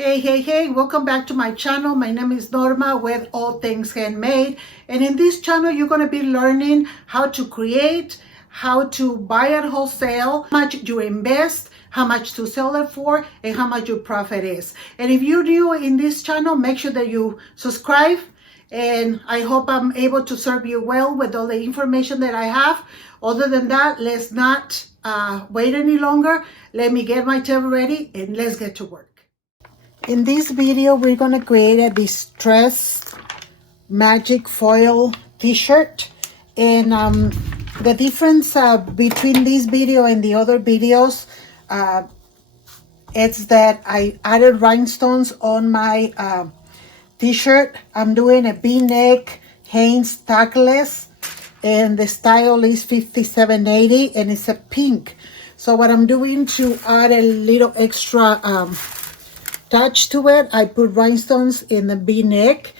Hey, welcome back to my channel. My name is Norma with All Things Handmade. And in this channel, you're going to be learning how to create, how to buy at wholesale, how much you invest, how much to sell it for, and how much your profit is. And if you're new in this channel, make sure that you subscribe. And I hope I'm able to serve you well with all the information that I have. Other than that, let's not wait any longer. Let me get my table ready and let's get to work. In this video, we're going to create a distressed magic foil t-shirt. And the difference between this video and the other videos, it's that I added rhinestones on my t-shirt. I'm doing a v-neck Hanes tackless, and the style is 5780, and it's a pink. So what I'm doing to add a little extra touch to it, I put rhinestones in the v-neck,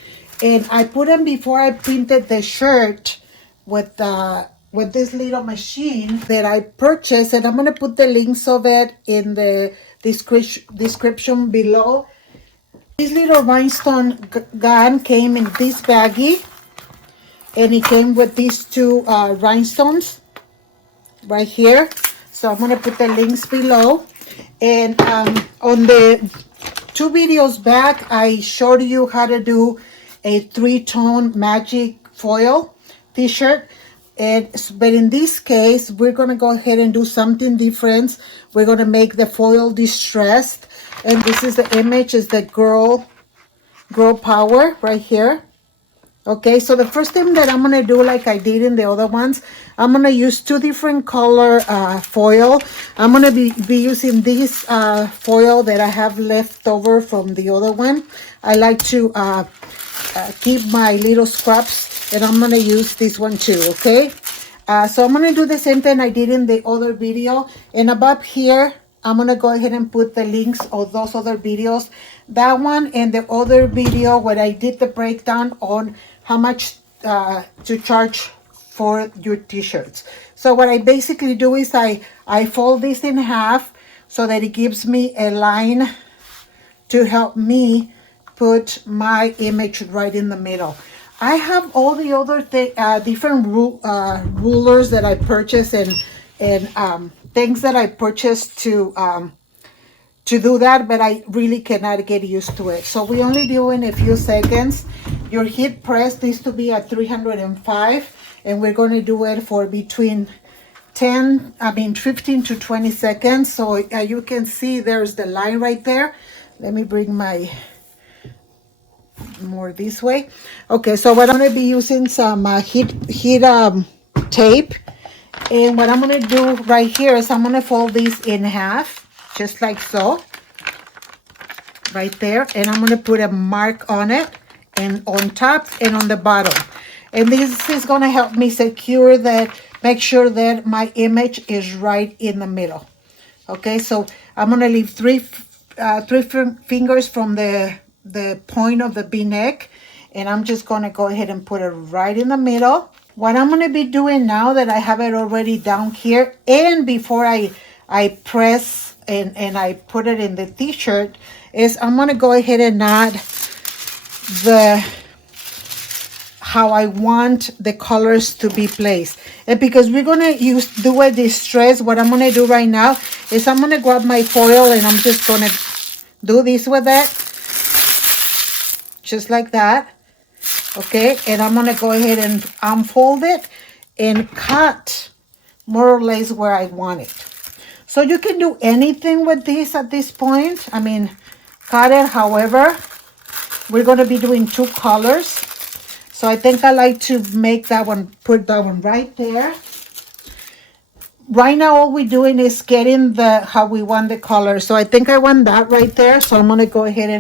and I put them before I printed the shirt with this little machine that I purchased, and I'm going to put the links of it in the description below. This little rhinestone gun came in this baggie, and it came with these two rhinestones right here. So I'm going to put the links below. And on the 2 videos back, I showed you how to do a 3-tone magic foil t-shirt. But in this case, we're going to go ahead and do something different. We're going to make the foil distressed. And this is the image, is the girl power right here. Okay, so the first thing that I'm going to do, like I did in the other ones, I'm going to use 2 different color foil. I'm going to be using this foil that I have left over from the other one. I like to keep my little scraps, and I'm going to use this one too, okay? So I'm going to do the same thing I did in the other video. And above here, I'm going to go ahead and put the links of those other videos. That one and the other video where I did the breakdown on how much to charge for your t-shirts. So what I basically do is I fold this in half so that it gives me a line to help me put my image right in the middle. I have all the other different rulers that I purchased and things that I purchased to do that, but I really cannot get used to it. So we only do in a few seconds. Your heat press needs to be at 305, and we're going to do it for between 15 to 20 seconds. So you can see there's the line right there. Let me bring my more this way. Okay, so what I'm going to be using some heat tape, and what I'm going to do right here is I'm going to fold this in half, just like so, right there, and I'm going to put a mark on it, and on top and on the bottom. And this is going to help me secure that, make sure that my image is right in the middle. Okay, so I'm going to leave three fingers from the point of the v-neck, and I'm just going to go ahead and put it right in the middle. What I'm going to be doing now that I have it already down here, and before I press and I put it in the t-shirt, is I'm going to go ahead and add how I want the colors to be placed. And because we're going to do a distress, what I'm going to do right now is I'm going to grab my foil, and I'm just going to do this with it, just like that. Okay, and I'm going to go ahead and unfold it and cut more or less where I want it. So you can do anything with this at this point. I mean, cut it however. We're going to be doing 2 colors. So I think I like to make that one, put that one right there. Right now, all we're doing is getting how we want the color. So I think I want that right there. So I'm going to go ahead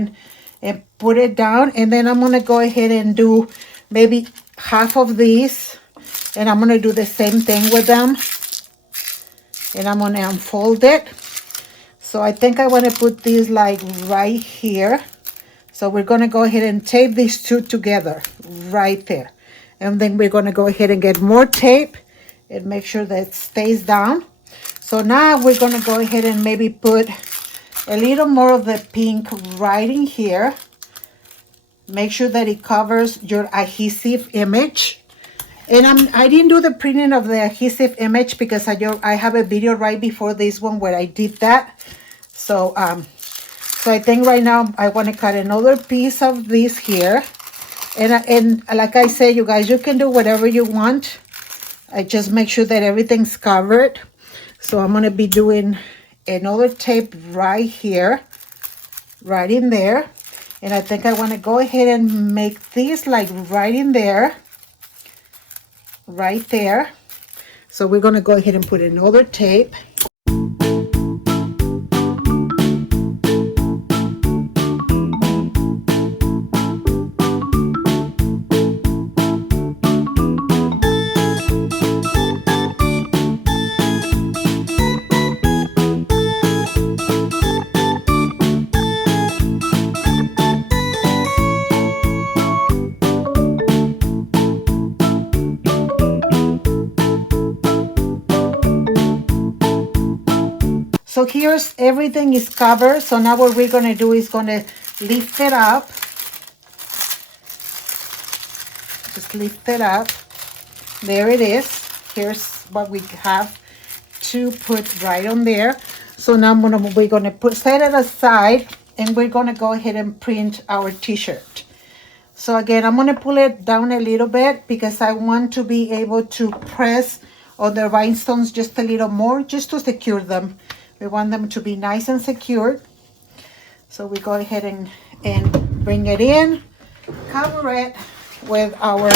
and put it down. And then I'm going to go ahead and do maybe half of these. And I'm going to do the same thing with them. And I'm going to unfold it. So I think I want to put these like right here. So we're going to go ahead and tape these 2 together right there. And then we're going to go ahead and get more tape and make sure that it stays down. So now we're going to go ahead and maybe put a little more of the pink right in here. Make sure that it covers your adhesive image. And I didn't do the printing of the adhesive image because I have a video right before this one where I did that. So so I think right now I want to cut another piece of this here. And like I said, you guys, you can do whatever you want. I just make sure that everything's covered. So I'm going to be doing another tape right here, right in there. And I think I want to go ahead and make this like right in there, right there. So we're going to go ahead and put another tape. So here's everything is covered. So now what we're going to do is going to lift it up. Just lift it up. There it is. Here's what we have to put right on there. So now we're going to set it aside and we're going to go ahead and print our t-shirt. So again, I'm going to pull it down a little bit because I want to be able to press on the rhinestones just a little more, just to secure them. We want them to be nice and secured. So we go ahead and bring it in, cover it with our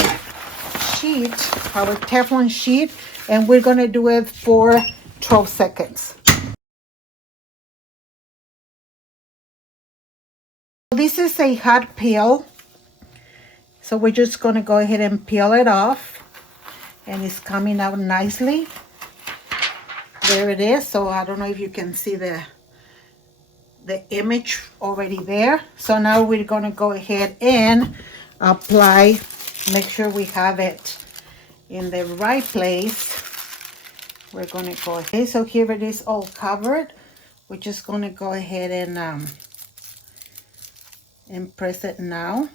sheet, our Teflon sheet, and we're going to do it for 12 seconds. This is a hot peel. So we're just going to go ahead and peel it off. And it's coming out nicely. There it is. So I don't know if you can see the image already there. So now we're going to go ahead and apply, make sure we have it in the right place. We're going to go ahead. So here it is all covered. We're just going to go ahead and press it now,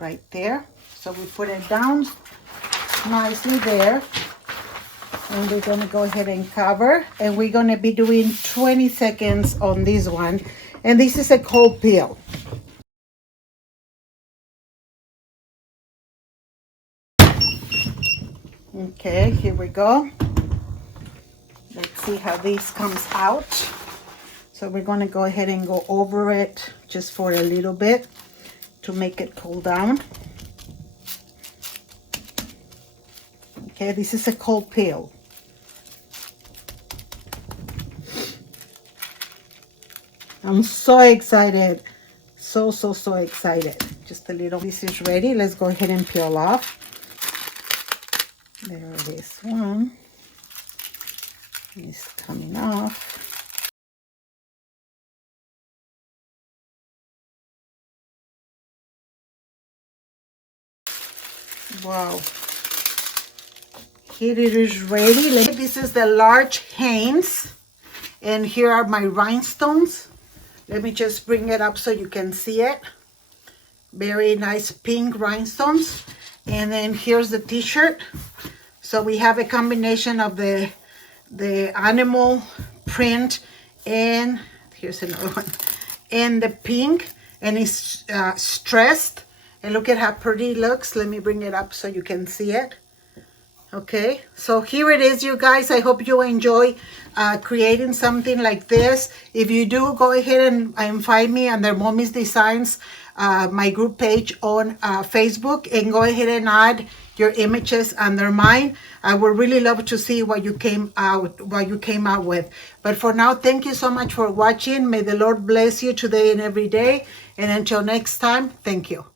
right there. So we put it down nicely there. And we're going to go ahead and cover, and we're going to be doing 20 seconds on this one, and this is a cold peel. Okay, here we go. Let's see how this comes out. So we're going to go ahead and go over it just for a little bit to make it cool down. Okay, this is a cold peel. I'm so excited. So excited. Just a little. This is ready. Let's go ahead and peel off. There it is. One. It's coming off. Wow. Here it is ready. This is the large hands, and here are my rhinestones. Let me just bring it up so you can see it. Very nice pink rhinestones. And then here's the t-shirt. So we have a combination of the animal print, and here's another one, and the pink, and it's stressed. And look at how pretty it looks. Let me bring it up so you can see it. Okay, so here it is, you guys. I hope you enjoy creating something like this. If you do, go ahead and find me under Momisdesigns, my group page on Facebook, and go ahead and add your images under mine. I would really love to see what you came out with. But for now, thank you so much for watching. May the Lord bless you today and every day. And until next time, thank you.